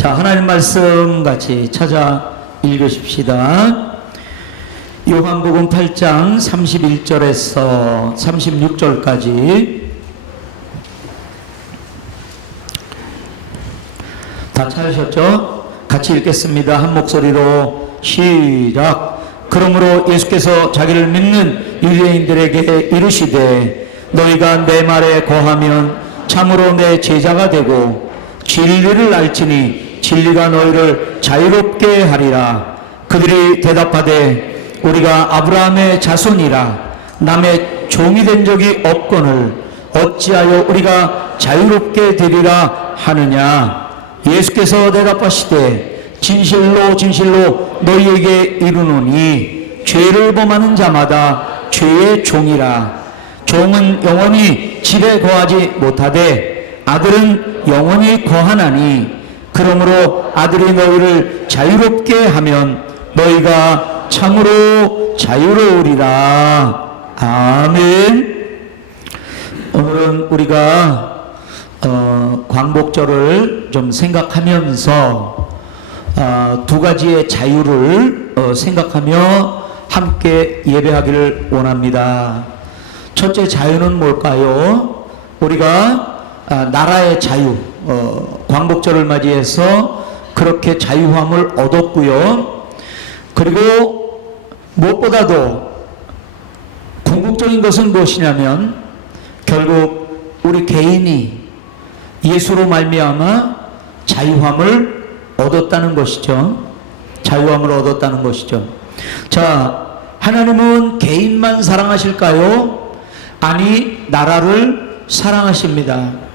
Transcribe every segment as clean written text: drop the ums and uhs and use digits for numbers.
자, 하나님 말씀 같이 찾아 읽으십시다. 요한복음 8장 31절에서 36절까지 다 찾으셨죠? 같이 읽겠습니다. 한 목소리로 시작. 그러므로 예수께서 자기를 믿는 유대인들에게 이르시되 너희가 내 말에 거하면 참으로 내 제자가 되고 진리를 알지니 진리가 너희를 자유롭게 하리라. 그들이 대답하되 우리가 아브라함의 자손이라 남의 종이 된 적이 없거늘 어찌하여 우리가 자유롭게 되리라 하느냐. 예수께서 대답하시되 진실로 진실로 너희에게 이르노니 죄를 범하는 자마다 죄의 종이라. 종은 영원히 집에 거하지 못하되 아들은 영원히 거하나니 그러므로 아들이 너희를 자유롭게 하면 너희가 참으로 자유로우리라. 아멘. 오늘은 우리가 광복절을 좀 생각하면서 두 가지의 자유를 생각하며 함께 예배하기를 원합니다. 첫째 자유는 뭘까요? 우리가 나라의 자유, 광복절을 맞이해서 그렇게 자유함을 얻었고요. 그리고 무엇보다도 궁극적인 것은 무엇이냐면 결국 우리 개인이 예수로 말미암아 자유함을 얻었다는 것이죠. 자유함을 얻었다는 것이죠. 자, 하나님은 개인만 사랑하실까요? 아니, 나라를 사랑하십니다.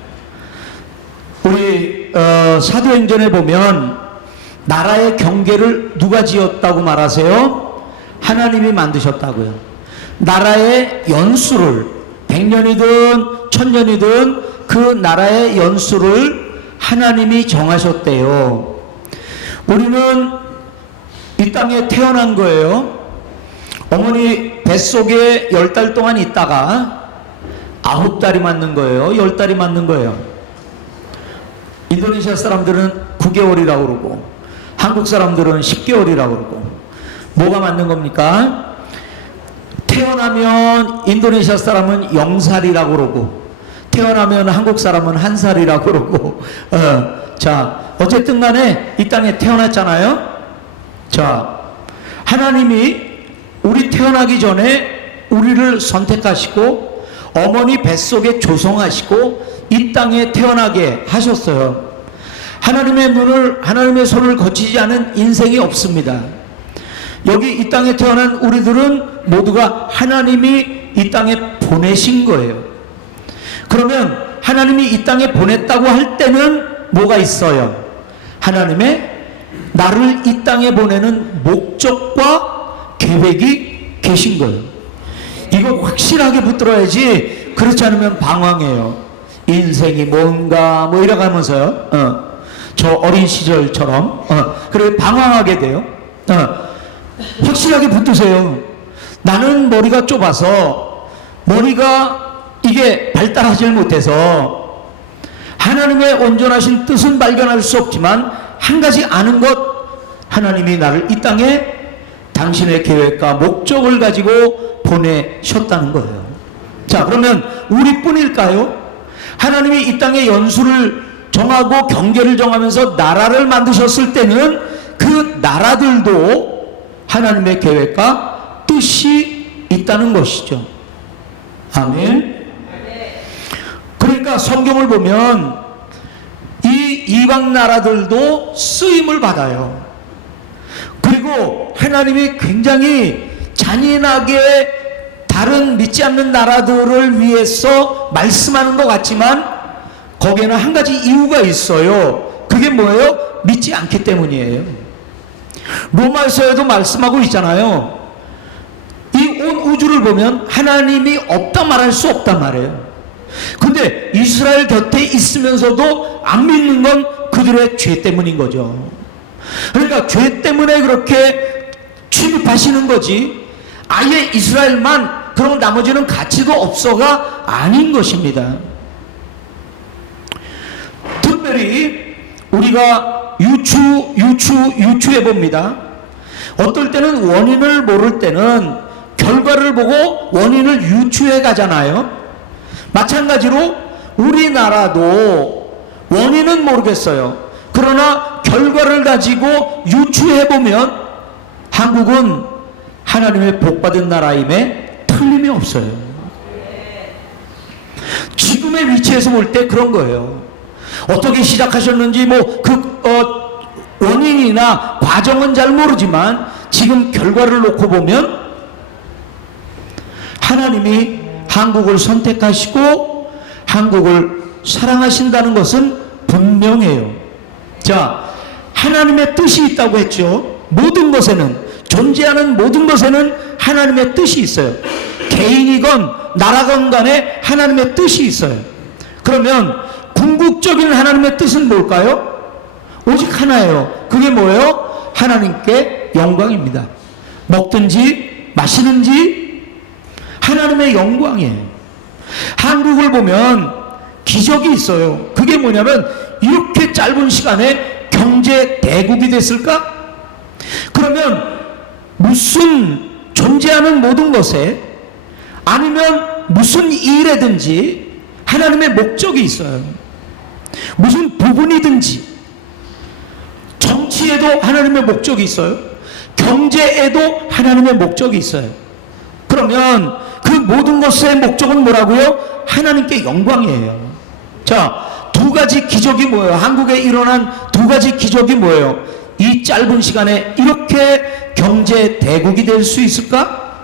우리 사도행전에 보면 나라의 경계를 누가 지었다고 말하세요? 하나님이 만드셨다고요. 나라의 연수를 100년이든 1000년이든 그 나라의 연수를 하나님이 정하셨대요. 우리는 이 땅에 태어난 거예요. 어머니 뱃속에 10달 동안 있다가 9달이 맞는 거예요. 10달이 맞는 거예요. 인도네시아 사람들은 9개월이라고 그러고 한국 사람들은 10개월이라고 그러고 뭐가 맞는 겁니까? 태어나면 인도네시아 사람은 0살이라고 그러고 태어나면 한국 사람은 1살이라고 그러고 자, 어쨌든 간에 이 땅에 태어났잖아요. 자, 하나님이 우리 태어나기 전에 우리를 선택하시고 어머니 뱃속에 조성하시고 이 땅에 태어나게 하셨어요. 하나님의 눈을, 하나님의 손을 거치지 않은 인생이 없습니다. 여기 이 땅에 태어난 우리들은 모두가 하나님이 이 땅에 보내신 거예요. 그러면 하나님이 이 땅에 보냈다고 할 때는 뭐가 있어요? 하나님의 나를 이 땅에 보내는 목적과 계획이 계신 거예요. 이거 확실하게 붙들어야지. 그렇지 않으면 방황해요. 인생이 뭔가 뭐 이래가면서요. 저 어린 시절처럼 그래 방황하게 돼요. 확실하게 붙드세요. 나는 머리가 좁아서 머리가 이게 발달하지 못해서 하나님의 온전하신 뜻은 발견할 수 없지만 한 가지 아는 것, 하나님이 나를 이 땅에 당신의 계획과 목적을 가지고 보내셨다는 거예요. 자, 그러면 우리뿐일까요? 하나님이 이 땅에 연수를 정하고 경계를 정하면서 나라를 만드셨을 때는 그 나라들도 하나님의 계획과 뜻이 있다는 것이죠. 아멘. 그러니까 성경을 보면 이 이방 나라들도 쓰임을 받아요. 그리고 하나님이 굉장히 잔인하게 다른 믿지 않는 나라들을 위해서 말씀하는 것 같지만 거기에는 한 가지 이유가 있어요. 그게 뭐예요? 믿지 않기 때문이에요. 로마서에도 말씀하고 있잖아요. 이 온 우주를 보면 하나님이 없다 말할 수 없단 말이에요. 근데 이스라엘 곁에 있으면서도 안 믿는 건 그들의 죄 때문인 거죠. 그러니까 죄 때문에 그렇게 취급하시는 거지 아예 이스라엘만 그러면 나머지는 가치도 없어가 아닌 것입니다. 특별히 우리가 유추해 봅니다. 어떨 때는 원인을 모를 때는 결과를 보고 원인을 유추해 가잖아요. 마찬가지로 우리나라도 원인은 모르겠어요. 그러나 결과를 가지고 유추해 보면 한국은 하나님의 복받은 나라임에 틀림이 없어요. 지금의 위치에서 볼 때 그런 거예요. 어떻게 시작하셨는지 원인이나 과정은 잘 모르지만 지금 결과를 놓고 보면 하나님이 한국을 선택하시고 한국을 사랑하신다는 것은 분명해요. 자, 하나님의 뜻이 있다고 했죠. 모든 것에는, 존재하는 모든 것에는 하나님의 뜻이 있어요. 개인이건 나라건 간에 하나님의 뜻이 있어요. 그러면 궁극적인 하나님의 뜻은 뭘까요? 오직 하나예요. 그게 뭐예요? 하나님께 영광입니다. 먹든지 마시든지 하나님의 영광이에요. 한국을 보면 기적이 있어요. 그게 뭐냐면 이렇게 짧은 시간에 경제 대국이 됐을까? 그러면 무슨 존재하는 모든 것에 아니면 무슨 일에든지 하나님의 목적이 있어요. 무슨 부분이든지 정치에도 하나님의 목적이 있어요. 경제에도 하나님의 목적이 있어요. 그러면 그 모든 것의 목적은 뭐라고요? 하나님께 영광이에요. 자, 두 가지 기적이 뭐예요? 한국에 일어난 두 가지 기적이 뭐예요? 이 짧은 시간에 이렇게 경제 대국이 될 수 있을까?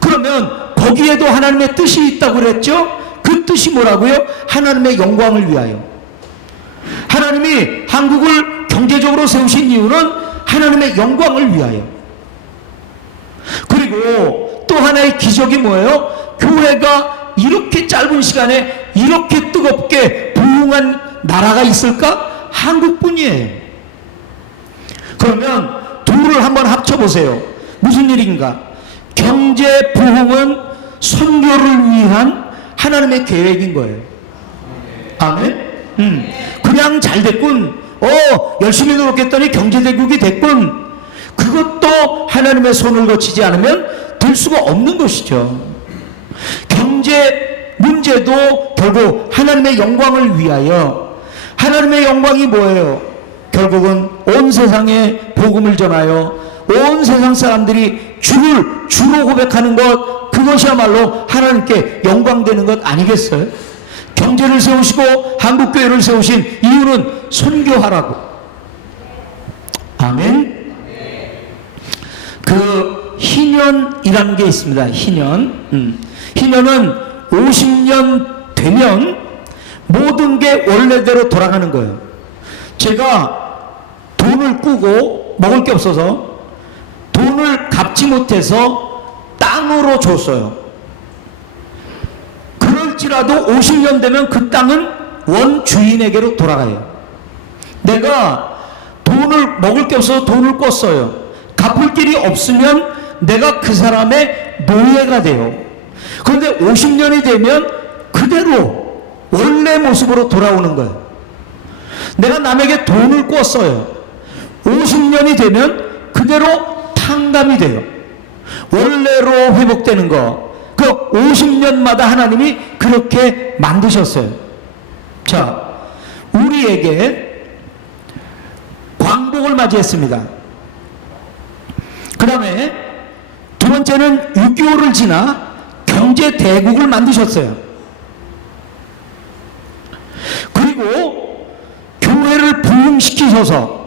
그러면 거기에도 하나님의 뜻이 있다고 그랬죠? 그 뜻이 뭐라고요? 하나님의 영광을 위하여. 하나님이 한국을 경제적으로 세우신 이유는 하나님의 영광을 위하여. 그리고 또 하나의 기적이 뭐예요? 교회가 이렇게 짧은 시간에 이렇게 뜨겁게 부흥한 나라가 있을까? 한국뿐이에요. 그러면 둘을 한번 합쳐보세요. 무슨 일인가? 경제 부흥은 선교를 위한 하나님의 계획인 거예요. 아멘? 그냥 잘 됐군. 열심히 노력했더니 경제대국이 됐군. 그것도 하나님의 손을 거치지 않으면 될 수가 없는 것이죠. 경제 문제도 결국 하나님의 영광을 위하여. 하나님의 영광이 뭐예요? 결국은 온 세상에 복음을 전하여 온 세상 사람들이 주로 고백하는 것, 그것이야말로 하나님께 영광되는 것 아니겠어요? 경제를 세우시고 한국교회를 세우신 이유는 선교하라고. 아멘. 그 희년이라는 게 있습니다. 희년. 희년은 50년 되면 모든 게 원래대로 돌아가는 거예요. 제가 돈을 꾸고 먹을 게 없어서 돈을 갚지 못해서 땅으로 줬어요. 그럴지라도 50년 되면 그 땅은 원주인에게로 돌아가요. 내가 돈을 먹을 게 없어서 돈을 꿨어요. 갚을 길이 없으면 내가 그 사람의 노예가 돼요. 그런데 50년이 되면 그대로 원래 모습으로 돌아오는 거예요. 내가 남에게 돈을 꿨어요. 50년이 되면 그대로 탕감이 돼요. 원래로 회복되는 거. 그 50년마다 하나님이 그렇게 만드셨어요. 자, 우리에게 광복을 맞이했습니다. 그 다음에 두 번째는 6.25를 지나 경제 대국을 만드셨어요. 그리고 교회를 부흥시키셔서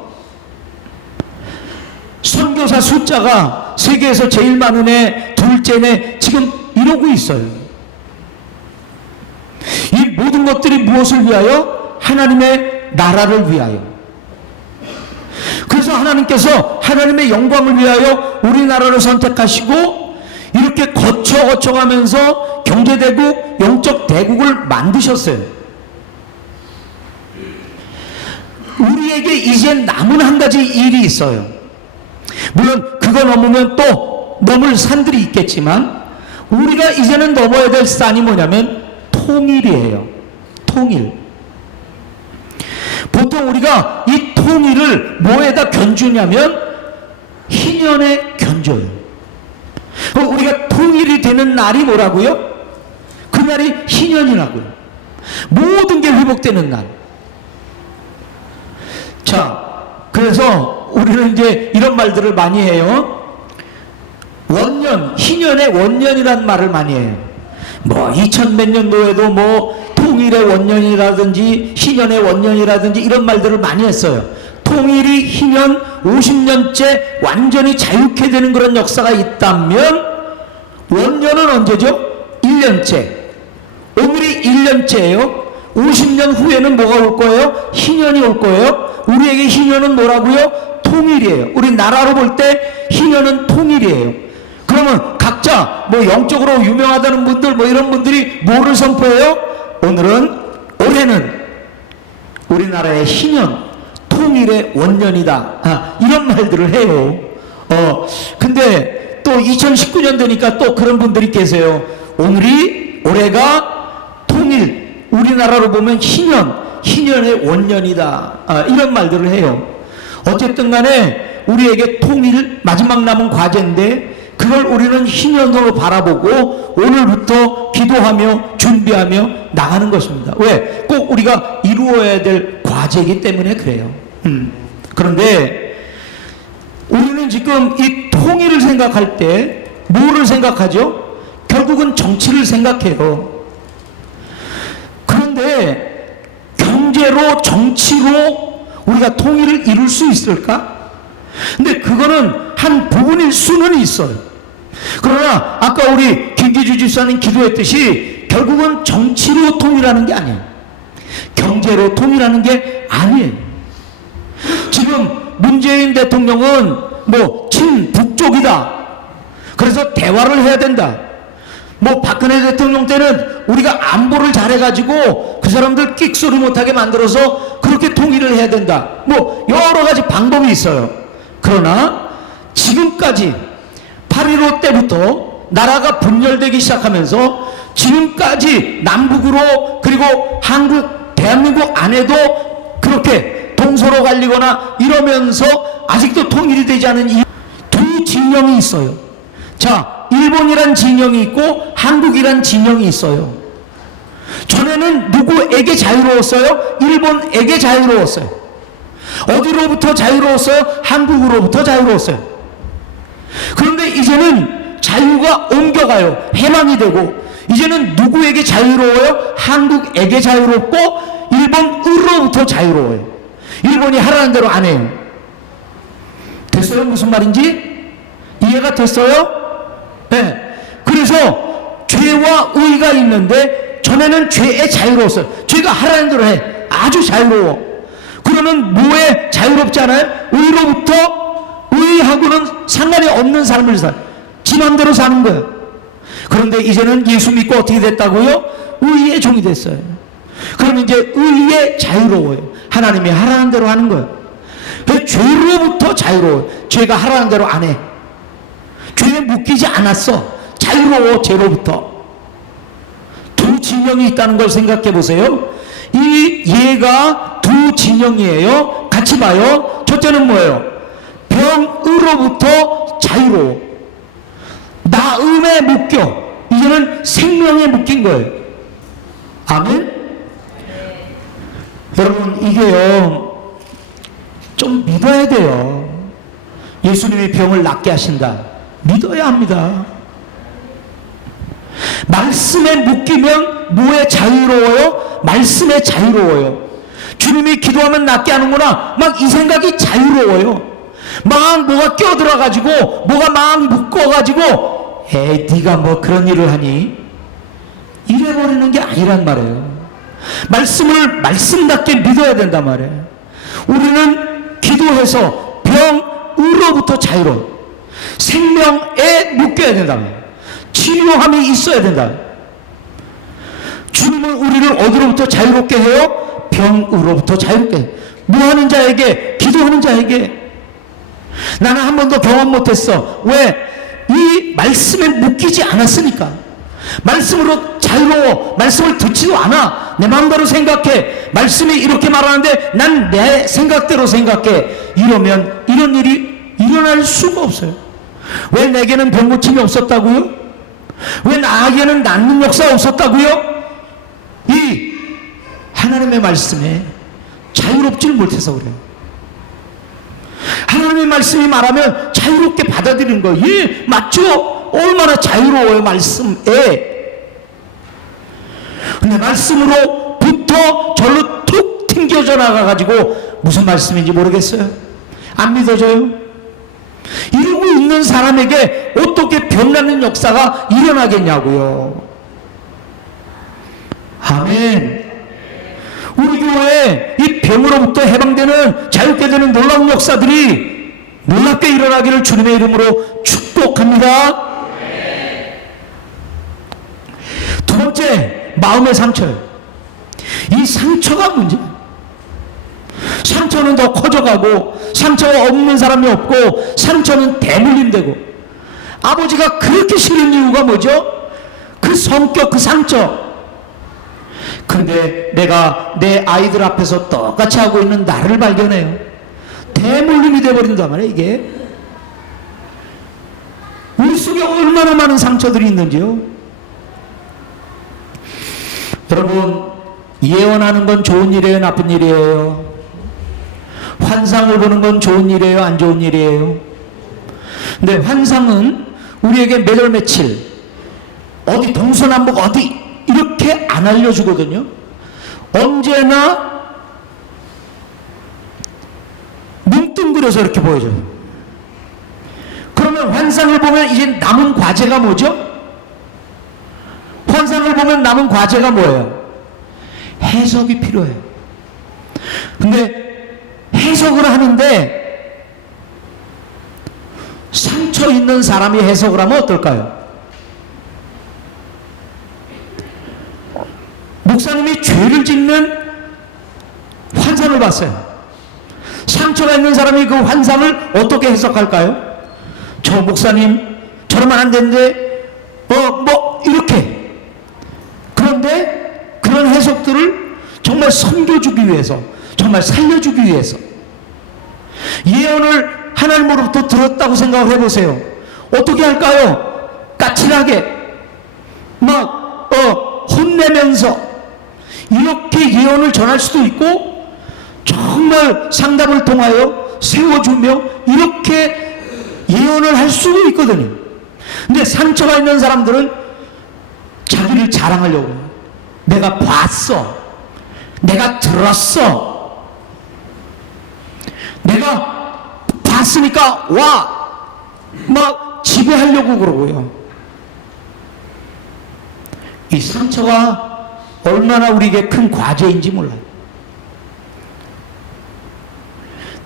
선교사 숫자가 세계에서 제일 많은 애, 둘째 애, 지금 이러고 있어요. 이 모든 것들이 무엇을 위하여? 하나님의 나라를 위하여. 그래서 하나님께서 하나님의 영광을 위하여 우리나라를 선택하시고 이렇게 거쳐가면서 경제대국, 영적 대국을 만드셨어요. 우리에게 이제 남은 한 가지 일이 있어요. 물론 그거 넘으면 또 넘을 산들이 있겠지만 우리가 이제는 넘어야 될 산이 뭐냐면 통일이에요. 통일. 보통 우리가 이 통일을 뭐에다 견주냐면 희년에 견줘요. 우리가 통일이 되는 날이 뭐라고요? 그 날이 희년이라고요. 모든 게 회복되는 날. 자, 그래서 우리는 이제 이런 말들을 많이 해요. 원년, 희년의 원년이라는 말을 많이 해요. 뭐 2000몇 년도에도 뭐 통일의 원년이라든지 희년의 원년이라든지 이런 말들을 많이 했어요. 통일이 희년 50년째 완전히 자유케 되는 그런 역사가 있다면 원년은 언제죠? 1년째. 오늘이 1년째예요. 50년 후에는 뭐가 올 거예요? 희년이 올 거예요. 우리에게 희년은 뭐라고요? 통일이에요. 우리 나라로 볼 때 희년은 통일이에요. 그러면 각자 뭐 영적으로 유명하다는 분들 뭐 이런 분들이 뭐를 선포해요? 올해는 우리나라의 희년 통일의 원년이다. 이런 말들을 해요. 근데 또 2019년 되니까 또 그런 분들이 계세요. 올해가 통일, 우리나라로 보면 희년의 원년이다. 이런 말들을 해요. 어쨌든 간에 우리에게 통일, 마지막 남은 과제인데 그걸 우리는 희년으로 바라보고 오늘부터 기도하며 준비하며 나가는 것입니다. 왜? 꼭 우리가 이루어야 될 과제이기 때문에 그래요. 그런데 우리는 지금 이 통일을 생각할 때 뭐를 생각하죠? 결국은 정치를 생각해요. 그런데 경제로 정치로 우리가 통일을 이룰 수 있을까? 근데 그거는 한 부분일 수는 있어요. 그러나 아까 우리 김기주 집사님 기도했듯이 결국은 정치로 통일하는 게 아니에요. 경제로 통일하는 게 아니에요. 지금 문재인 대통령은 뭐 친북쪽이다. 그래서 대화를 해야 된다. 뭐 박근혜 대통령 때는 우리가 안보를 잘해가지고 그 사람들 끽소리 못하게 만들어서 그렇게 통일을 해야 된다. 뭐 여러 가지 방법이 있어요. 그러나 지금까지 8.15 때부터 나라가 분열되기 시작하면서 지금까지 남북으로 그리고 대한민국 안에도 그렇게 동서로 갈리거나 이러면서 아직도 통일이 되지 않은 이 두 진영이 있어요. 자, 일본이란 진영이 있고 한국이란 진영이 있어요. 전에는 누구에게 자유로웠어요? 일본에게 자유로웠어요. 어디로부터 자유로웠어요? 한국으로부터 자유로웠어요. 그런데 이제는 자유가 옮겨가요. 해방이 되고 이제는 누구에게 자유로워요? 한국에게 자유롭고 일본으로부터 자유로워요. 일본이 하라는 대로 안 해요. 됐어요? 무슨 말인지? 이해가 됐어요? 네. 그래서 죄와 의가 있는데 전에는 죄에 자유로웠어요. 죄가 하라는 대로 해. 아주 자유로워. 그러면 뭐에 자유롭지 않아요? 의로부터 의하고는 상관이 없는 삶을 살. 지 맘대로 사는 거예요. 그런데 이제는 예수 믿고 어떻게 됐다고요? 의의 종이 됐어요. 그러면 이제 의에 자유로워요. 하나님이 하라는 대로 하는 거예요. 죄로부터 자유로워요. 죄가 하라는 대로 안 해. 죄에 묶이지 않았어. 자유로워. 죄로부터. 두 진영이 있다는 걸 생각해 보세요. 이 예가 두 진영이에요. 같이 봐요. 첫째는 뭐예요? 병으로부터 자유로워. 나음에 묶여. 이제는 생명에 묶인 거예요. 아멘? 여러분, 이게요, 좀 믿어야 돼요. 예수님이 병을 낫게 하신다. 믿어야 합니다. 말씀에 묶이면 뭐에 자유로워요? 말씀에 자유로워요. 주님이 기도하면 낫게 하는구나. 막 이 생각이 자유로워요. 막 뭐가 껴들어가지고 뭐가 막 묶어가지고 에이 네가 뭐 그런 일을 하니? 이래버리는 게 아니란 말이에요. 말씀을 말씀답게 믿어야 된단 말이에요. 우리는 기도해서 병으로부터 자유로워. 생명에 묶여야 된다. 치료함이 있어야 된다. 주님은 우리를 어디로부터 자유롭게 해요? 병으로부터 자유롭게 해요. 무하는 자에게, 기도하는 자에게. 나는 한 번도 경험 못했어. 왜? 이 말씀에 묶이지 않았으니까. 말씀으로 자유로워. 말씀을 듣지도 않아. 내 마음대로 생각해. 말씀이 이렇게 말하는데 난 내 생각대로 생각해. 이러면 이런 일이 일어날 수가 없어요. 왜 내게는 병고침이 없었다고요? 왜 나에게는 낫는 역사가 없었다고요? 이 하나님의 말씀에 자유롭지를 못해서 그래요. 하나님의 말씀이 말하면 자유롭게 받아들이는 거예요. 예, 맞죠? 얼마나 자유로워요, 말씀에. 근데 말씀으로부터 절로 툭 튕겨져 나가가지고 무슨 말씀인지 모르겠어요. 안 믿어져요. 이러고 있는 사람에게 어떻게 병나는 역사가 일어나겠냐고요. 아멘. 우리 교회에 이 병으로부터 해방되는, 자유케 되는 놀라운 역사들이 놀랍게 일어나기를 주님의 이름으로 축복합니다. 두 번째, 마음의 상처예요. 이 상처가 문제예요. 상처는 더 커져가고, 상처가 없는 사람이 없고, 상처는 대물림되고. 아버지가 그렇게 싫은 이유가 뭐죠? 그 성격, 그 상처. 근데 내가 내 아이들 앞에서 똑같이 하고 있는 나를 발견해요. 대물림이 돼버린단 말이에요, 이게. 우리 속에 얼마나 많은 상처들이 있는지요. 여러분, 예언하는 건 좋은 일이에요, 나쁜 일이에요? 환상을 보는 건 좋은 일이에요, 안 좋은 일이에요? 근데 환상은 우리에게 매달 며칠 어디 동서남북 어디 이렇게 안 알려주거든요. 언제나 뭉뚱그려서 이렇게 보여줘요. 그러면 환상을 보면 이제 남은 과제가 뭐죠? 환상을 보면 남은 과제가 뭐예요? 해석이 필요해요. 근데 해석을 하는데 상처 있는 사람이 해석을 하면 어떨까요? 목사님이 죄를 짓는 환상을 봤어요. 상처가 있는 사람이 그 환상을 어떻게 해석할까요? 저 목사님 저러면 안 되는데 뭐 이렇게. 그런데 그런 해석들을 정말 섬겨주기 위해서, 정말 살려주기 위해서 예언을 하나님으로부터 들었다고 생각을 해보세요. 어떻게 할까요? 까칠하게 막 혼내면서 이렇게 예언을 전할 수도 있고, 정말 상담을 통하여 세워주며 이렇게 예언을 할 수도 있거든요. 근데 상처가 있는 사람들은 자기를 자랑하려고 해요. 내가 봤어, 내가 들었어, 내가 봤으니까 와, 막 지배하려고 그러고요. 이 상처가 얼마나 우리에게 큰 과제인지 몰라요.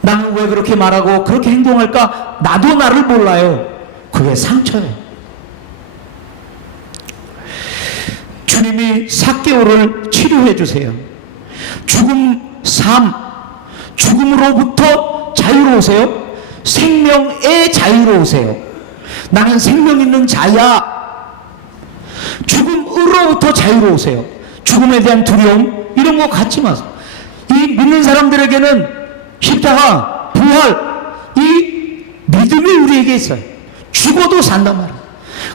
나는 왜 그렇게 말하고 그렇게 행동할까? 나도 나를 몰라요. 그게 상처예요. 주님이 삭개오를 치료해 주세요. 죽음으로부터 자유로우세요. 생명의 자유로우세요. 나는 생명 있는 자야. 죽음으로부터 자유로우세요. 죽음에 대한 두려움 이런 거 갖지 마세요. 이 믿는 사람들에게는 십자가, 부활, 이 믿음이 우리에게 있어요. 죽어도 산단 말이에요.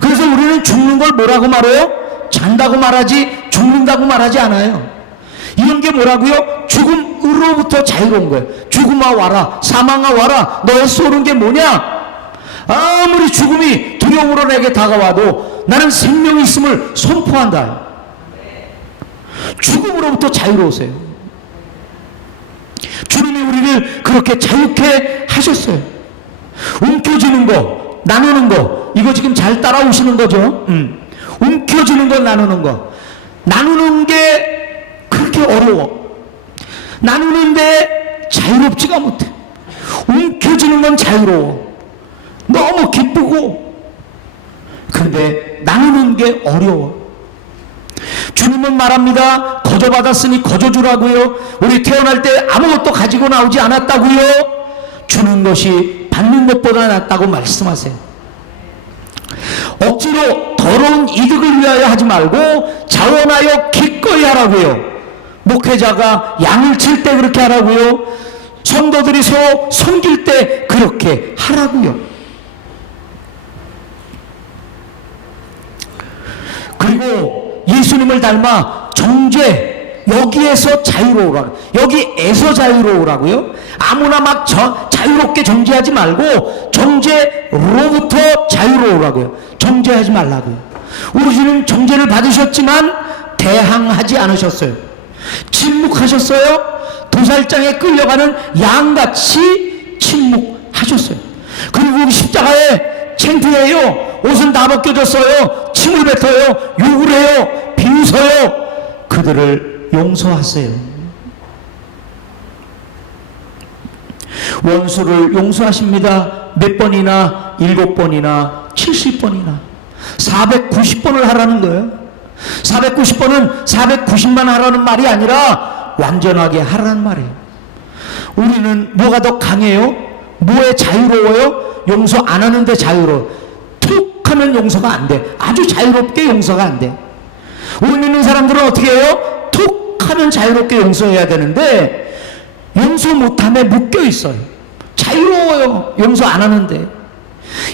그래서 우리는 죽는 걸 뭐라고 말해요? 잔다고 말하지 죽는다고 말하지 않아요. 이런 게 뭐라고요? 죽음으로부터 자유로운 거예요. 죽음아 와라, 사망아 와라. 너의 쏘는 게 뭐냐? 아무리 죽음이 두려움으로 내게 다가와도 나는 생명이 있음을 선포한다. 죽음으로부터 자유로우세요. 주님이 우리를 그렇게 자유케 하셨어요. 움켜쥐는 거, 나누는 거, 이거 지금 잘 따라오시는 거죠? 움켜쥐는 거, 나누는 거. 나누는 게 그렇게 어려워. 나누는데 자유롭지가 못해. 움켜쥐는 건 자유로워. 너무 기쁘고. 그런데 나누는 게 어려워. 주님은 말합니다. 거저 받았으니 거저 주라고요. 우리 태어날 때 아무것도 가지고 나오지 않았다고요. 주는 것이 받는 것보다 낫다고 말씀하세요. 억지로 더 더러운 이득을 위하여 하지 말고 자원하여 기꺼이 하라고요. 목회자가 양을 칠 때 그렇게 하라고요. 성도들이 서로 섬길 때 그렇게 하라고요. 그리고 예수님을 닮아 정죄, 여기에서 자유로우라고, 여기에서 자유로우라고요. 아무나 막 자유롭게 정죄하지 말고 정죄로부터 자유로우라고요. 정죄하지 말라고요. 우리 주님 정죄를 받으셨지만 대항하지 않으셨어요. 침묵하셨어요. 도살장에 끌려가는 양같이 침묵하셨어요. 그리고 십자가에 창피해요. 옷은 다 벗겨졌어요. 침을 뱉어요. 욕을 해요. 비웃어요. 그들을 용서하세요. 원수를 용서하십니다. 몇 번이나? 7번이나 70번이나 490번을 하라는 거예요. 490번은 490만 하라는 말이 아니라 완전하게 하라는 말이에요. 우리는 뭐가 더 강해요? 뭐에 자유로워요? 용서 안 하는데 자유로워. 툭 하면 용서가 안 돼. 아주 자유롭게 용서가 안 돼. 우리 믿는 사람들은 어떻게 해요? 툭 하면 자유롭게 용서해야 되는데 용서 못하면 묶여 있어요. 자유로워요. 용서 안 하는데.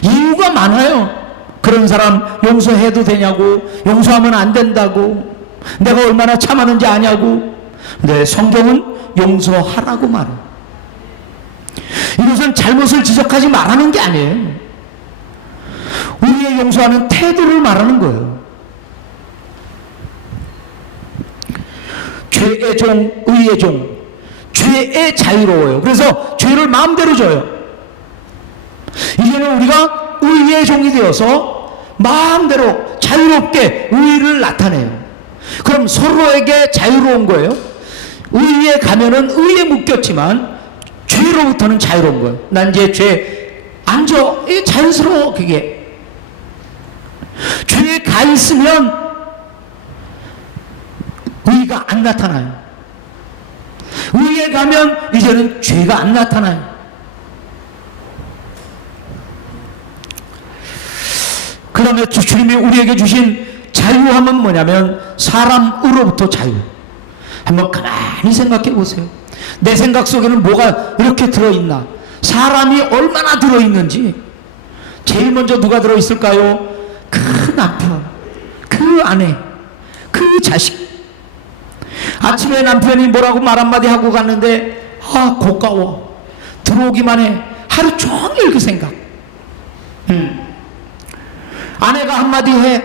이유가 많아요. 그런 사람 용서해도 되냐고, 용서하면 안 된다고, 내가 얼마나 참았는지 아냐고. 근데 성경은 용서하라고 말해요. 이것은 잘못을 지적하지 말라는 게 아니에요. 우리의 용서하는 태도를 말하는 거예요. 죄의 종, 의의 종, 죄에 자유로워요. 그래서 죄를 마음대로 져요. 이제는 우리가 의의 종이 되어서 마음대로 자유롭게 의를 나타내요. 그럼 서로에게 자유로운 거예요. 의에 가면은 의에 묶였지만 죄로부터는 자유로운 거예요. 난 이제 죄 앉아, 자연스러워. 그게 죄에 가 있으면 의가 안 나타나요. 의에 가면 이제는 죄가 안 나타나요. 그 다음에 주님이 우리에게 주신 자유함은 뭐냐면 사람으로부터 자유. 한번 가만히 생각해 보세요. 내 생각 속에는 뭐가 이렇게 들어있나? 사람이 얼마나 들어있는지. 제일 먼저 누가 들어있을까요? 그 남편, 그 아내, 그 자식. 아침에 남편이 뭐라고 말 한마디 하고 갔는데 고가워. 들어오기만 해. 하루 종일 그 생각. 아내가 한마디 해.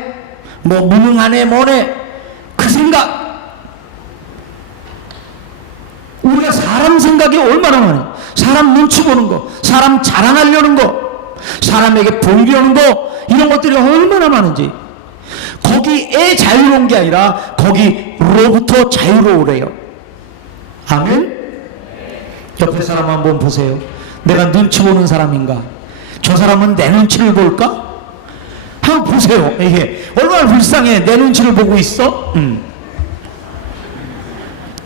뭐 무능하네 뭐네. 그 생각. 우리가 사람 생각이 얼마나 많아요. 사람 눈치 보는 거, 사람 자랑하려는 거, 사람에게 보이려는 거, 이런 것들이 얼마나 많은지. 거기에 자유로운 게 아니라 거기로부터 자유로우래요. 아멘? 옆에 사람 한번 보세요. 내가 눈치 보는 사람인가? 저 사람은 내 눈치를 볼까? 한번 보세요. 이게 얼마나 불쌍해. 내 눈치를 보고 있어?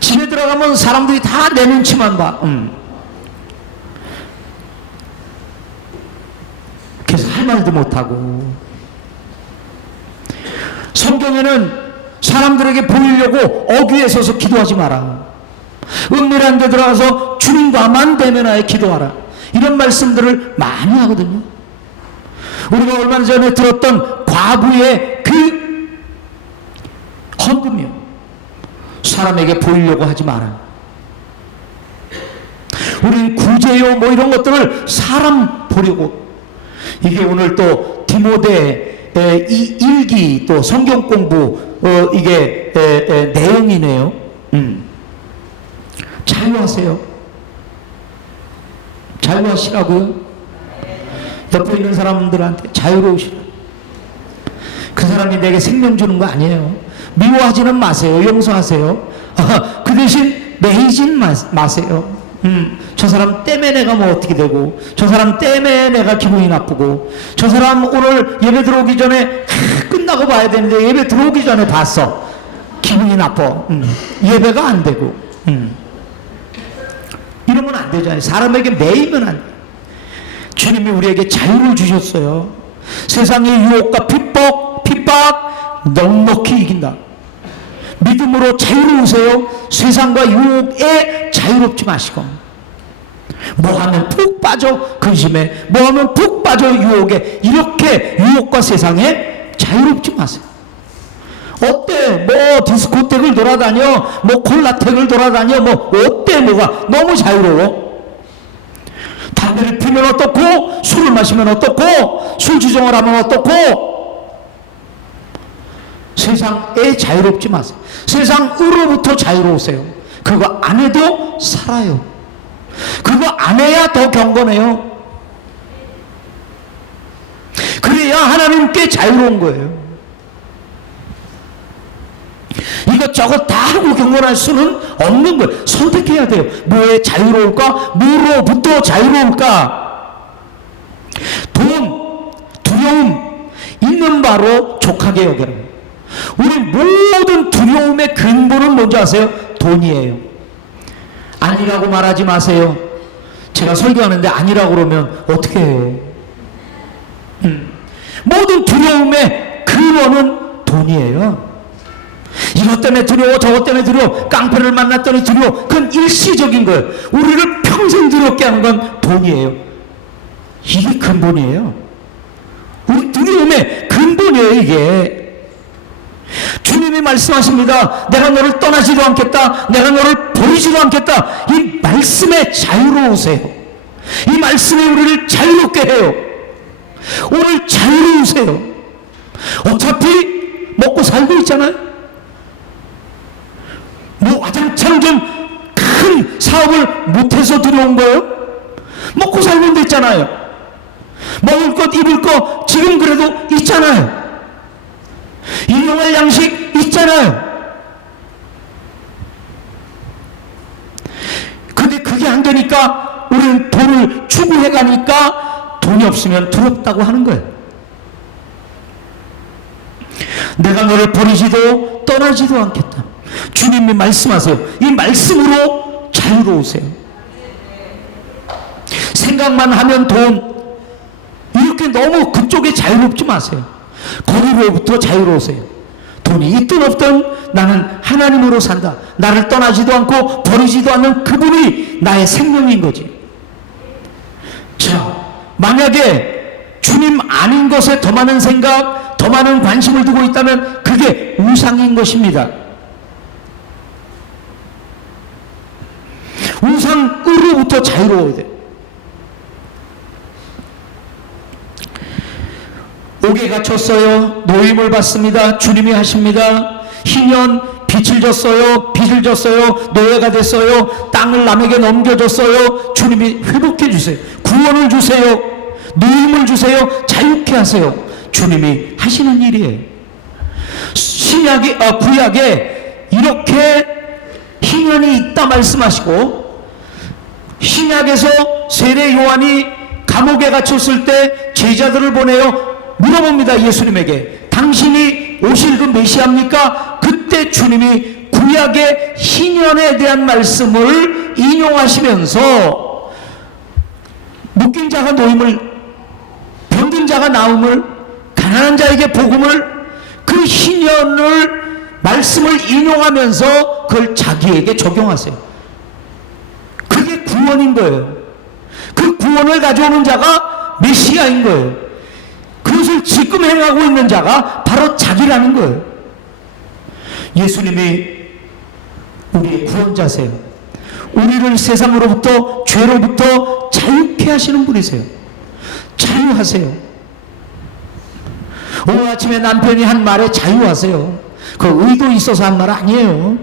집에 들어가면 사람들이 다 내 눈치만 봐. 그래서 할 말도 못하고. 성경에는 사람들에게 보이려고 어귀에 서서 기도하지 마라. 은밀한 데 들어가서 주님과만 대면하여 기도하라. 이런 말씀들을 많이 하거든요. 우리가 얼마 전에 들었던 과부의 그 헌금이요. 사람에게 보이려고 하지 마라. 우리는 구제요 뭐 이런 것들을 사람 보려고. 이게 오늘 또 디모데 이 일기 또 성경 공부 이게 내용이네요. 자유하세요. 자유하시라고요. 옆에 있는 사람들한테 자유로우시라. 그 사람이 내게 생명 주는 거 아니에요. 미워하지는 마세요. 용서하세요. 그 대신 매이진 마세요. 저 사람 때문에 내가 뭐 어떻게 되고, 저 사람 때문에 내가 기분이 나쁘고, 저 사람 오늘 예배 들어오기 전에 끝나고 봐야 되는데 예배 들어오기 전에 봤어. 기분이 나빠. 예배가 안 되고. 이러면 안 되잖아요. 사람에게 매이면 안 돼. 주님이 우리에게 자유를 주셨어요. 세상의 유혹과 핍박 막 넉넉히 이긴다. 믿음으로 자유로우세요. 세상과 유혹에 자유롭지 마시고, 뭐하면 푹 빠져 근심에, 뭐하면 푹 빠져 유혹에, 이렇게 유혹과 세상에 자유롭지 마세요. 어때? 뭐 디스코텍을 돌아다녀, 뭐 콜라텍을 돌아다녀, 뭐 어때? 뭐가 너무 자유로워? 담배를 피면 어떻고, 술을 마시면 어떻고, 술주정을 하면 어떻고. 세상에 자유롭지 마세요. 세상으로부터 자유로우세요. 그거 안 해도 살아요. 그거 안 해야 더 경건해요. 그래야 하나님께 자유로운 거예요. 이것저것 다 하고 경건할 수는 없는 거예요. 선택해야 돼요. 뭐에 자유로울까? 뭐로부터 자유로울까? 돈, 두려움 있는 바로 족하게 여겨라. 우리 모든 두려움의 근본은 뭔지 아세요? 돈이에요. 아니라고 말하지 마세요. 제가 설교하는데 아니라고 그러면 어떻게 해요? 모든 두려움의 근원은 돈이에요. 이것 때문에 두려워, 저것 때문에 두려워, 깡패를 만났더니 두려워. 그건 일시적인 거예요. 우리를 평생 두렵게 하는 건 돈이에요. 이게 근본이에요. 우리 두려움의 근본이에요, 이게. 주님이 말씀하십니다. 내가 너를 떠나지도 않겠다. 내가 너를 버리지도 않겠다. 이 말씀에 자유로우세요. 이 말씀이 우리를 자유롭게 해요. 오늘 자유로우세요. 어차피 먹고 살고 있잖아요. 뭐 와장창 좀 큰 사업을 못해서 들어온 거예요? 먹고 살면 됐잖아요. 먹을 것 입을 것 지금 그래도 있잖아요. 일용할 양식 있잖아요. 근데 그게 안 되니까 우리는 돈을 추구해 가니까 돈이 없으면 두렵다고 하는 거예요. 내가 너를 버리지도 떠나지도 않겠다. 주님이 말씀하세요. 이 말씀으로 자유로우세요. 생각만 하면 돈, 이렇게 너무 그쪽에 자유롭지 마세요. 거기로부터 자유로우세요. 돈이 있든 없든 나는 하나님으로 산다. 나를 떠나지도 않고 버리지도 않는 그분이 나의 생명인 거지. 자, 만약에 주님 아닌 것에 더 많은 생각, 더 많은 관심을 두고 있다면 그게 우상인 것입니다. 우상으로부터 자유로워야 돼. 옥에 갇혔어요. 노임을 받습니다. 주님이 하십니다. 희년 빛을 줬어요. 빚을 줬어요. 노예가 됐어요. 땅을 남에게 넘겨줬어요. 주님이 회복해 주세요. 구원을 주세요. 노임을 주세요. 자유케 하세요. 주님이 하시는 일이에요. 구약에 이렇게 희년이 있다 말씀하시고, 신약에서 세례 요한이 감옥에 갇혔을 때 제자들을 보내요. 물어봅니다. 예수님에게 당신이 오실 그 메시아입니까? 그때 주님이 구약의 희년에 대한 말씀을 인용하시면서 묶인 자가 노임을, 병든 자가 나음을, 가난한 자에게 복음을, 그 희년을 말씀을 인용하면서 그걸 자기에게 적용하세요. 그게 구원인 거예요. 그 구원을 가져오는 자가 메시아인 거예요. 그것을 지금 행하고 있는 자가 바로 자기라는 거예요. 예수님이 우리의 구원자세요. 우리를 세상으로부터, 죄로부터 자유케 하시는 분이세요. 자유하세요. 오늘 아침에 남편이 한 말에 자유하세요. 그 의도 있어서 한 말 아니에요.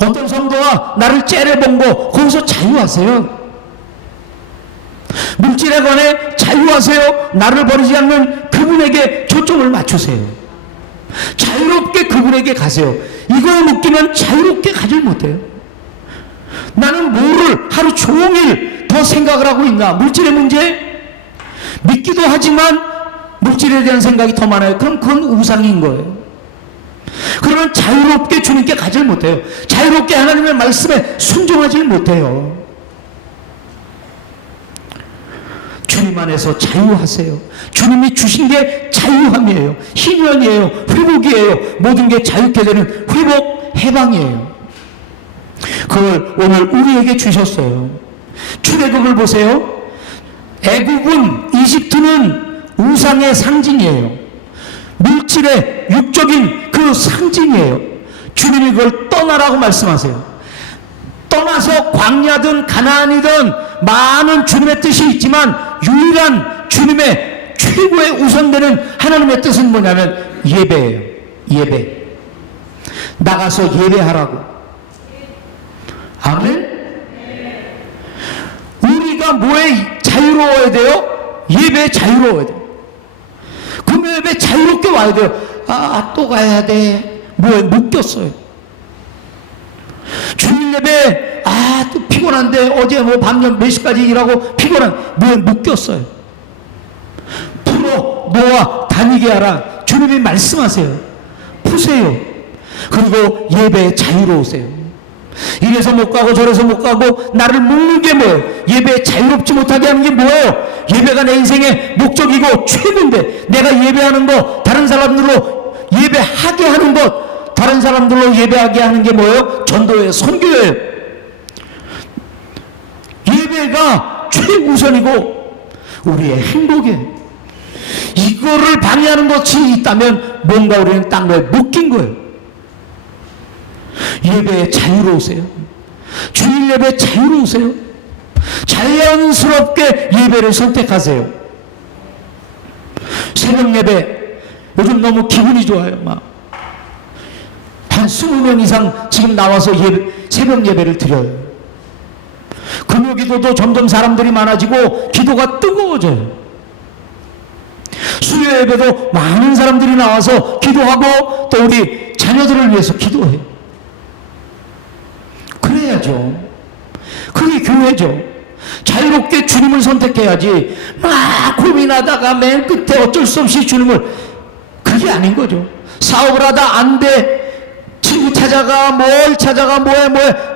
어떤 성도가 나를 째려본 거, 거기서 자유하세요. 물질에 관해 자유하세요. 나를 버리지 않는 그분에게 초점을 맞추세요. 자유롭게 그분에게 가세요. 이거에 묶이면 자유롭게 가질 못해요. 나는 뭐를 하루 종일 더 생각을 하고 있나? 물질의 문제? 믿기도 하지만 물질에 대한 생각이 더 많아요. 그럼 그건 우상인 거예요. 그러면 자유롭게 주님께 가질 못해요. 자유롭게 하나님의 말씀에 순종하지 못해요. 주님 안에서 자유하세요. 주님이 주신 게 자유함이에요. 희년이에요. 회복이에요. 모든 게 자유케 되는 회복, 해방이에요. 그걸 오늘 우리에게 주셨어요. 출애굽을 보세요. 애굽은, 이집트는 우상의 상징이에요. 물질의 육적인 그 상징이에요. 주님이 그걸 떠나라고 말씀하세요. 떠나서 광야든 가나안이든 많은 주님의 뜻이 있지만 유일한 주님의 최고의 우선되는 하나님의 뜻은 뭐냐면 예배예요. 예배. 나가서 예배하라고. 아멘? 우리가 뭐에 자유로워야 돼요? 예배에 자유로워야 돼요. 금요 예배 자유롭게 와야 돼요. 또 가야 돼. 뭐에 묶였어요. 주일 예배 또 피곤한데 어제 뭐 밤낮 몇 시까지 일하고 피곤한 뭐에 묶였어요. 풀어 놓아 다니게 하라. 주님이 말씀하세요. 푸세요. 그리고 예배에 자유로우세요. 이래서 못 가고 저래서 못 가고 나를 묶는 게 뭐예요? 예배에 자유롭지 못하게 하는 게 뭐예요? 예배가 내 인생의 목적이고 최고인데 내가 예배하는 거 다른 사람들로 예배하게 하는 것 다른 사람들로 예배하게 하는 게 뭐예요? 전도예요. 선교예요. 예배가 최우선이고 우리의 행복이에요. 이거를 방해하는 것이 있다면 뭔가 우리는 딴 거에 묶인 거예요. 예배에 자유로우세요. 주일 예배에 자유로우세요. 자연스럽게 예배를 선택하세요. 새벽 예배 요즘 너무 기분이 좋아요. 막 한 20명 이상 지금 나와서 새벽 예배를 드려요. 금요 기도도 점점 사람들이 많아지고 기도가 뜨거워져요. 수요 예배도 많은 사람들이 나와서 기도하고 또 우리 자녀들을 위해서 기도해요. 그래야죠. 그게 교회죠. 자유롭게 주님을 선택해야지 막 고민하다가 맨 끝에 어쩔 수 없이 주님을, 그게 아닌 거죠. 사업을 하다 안 돼, 친구 찾아가, 뭘 찾아가, 뭐해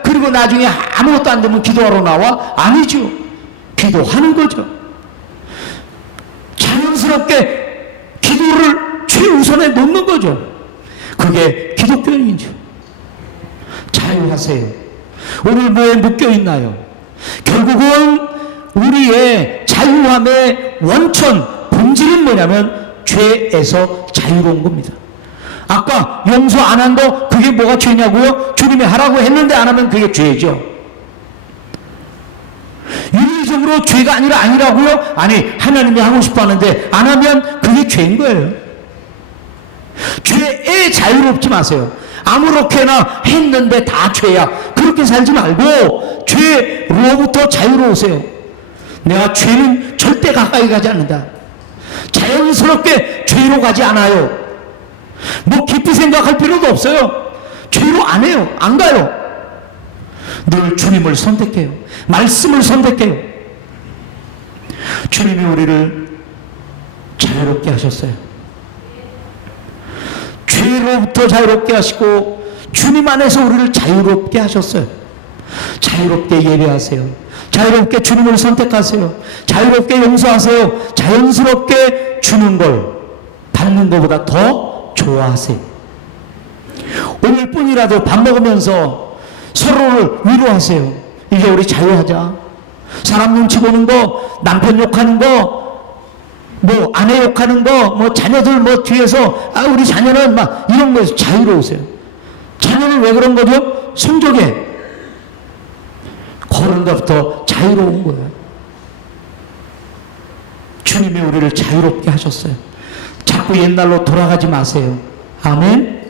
그리고 나중에 아무것도 안 되면 기도하러 나와? 아니죠. 기도하는 거죠. 자연스럽게 기도를 최우선에 놓는 거죠. 그게 기독교인이죠. 자유하세요. 오늘 뭐에 묶여 있나요? 결국은 우리의 자유함의 원천, 본질은 뭐냐면 죄에서 자유로운 겁니다. 아까 용서 안 한 거 그게 뭐가 죄냐고요? 주님이 하라고 했는데 안 하면 그게 죄죠. 윤리적으로 죄가 아니라고요? 아니, 하나님이 하고 싶어 하는데 안 하면 그게 죄인 거예요. 죄에 자유롭지 마세요. 아무렇게나 했는데 다 죄야. 그렇게 살지 말고 죄로부터 자유로우세요. 내가 죄는 절대 가까이 가지 않는다. 자연스럽게 죄로 가지 않아요. 뭐 깊이 생각할 필요도 없어요. 죄로 안 해요. 안 가요. 늘 주님을 선택해요. 말씀을 선택해요. 주님이 우리를 자유롭게 하셨어요. 죄로부터 자유롭게 하시고 주님 안에서 우리를 자유롭게 하셨어요. 자유롭게 예배하세요. 자유롭게 주님을 선택하세요. 자유롭게 용서하세요. 자연스럽게 주는 걸 받는 것보다 더 좋아하세요. 오늘뿐이라도 밥 먹으면서 서로를 위로하세요. 이제 우리 자유하자. 사람 눈치 보는 거, 남편 욕하는 거, 뭐 아내 욕하는 거, 뭐 자녀들 뭐 뒤에서 우리 자녀는 막 이런 거에서 자유로우세요. 자녀는 왜 그런 거죠? 성적에 그런 것부터 자유로운 거예요. 주님이 우리를 자유롭게 하셨어요. 자꾸 옛날로 돌아가지 마세요. 아멘.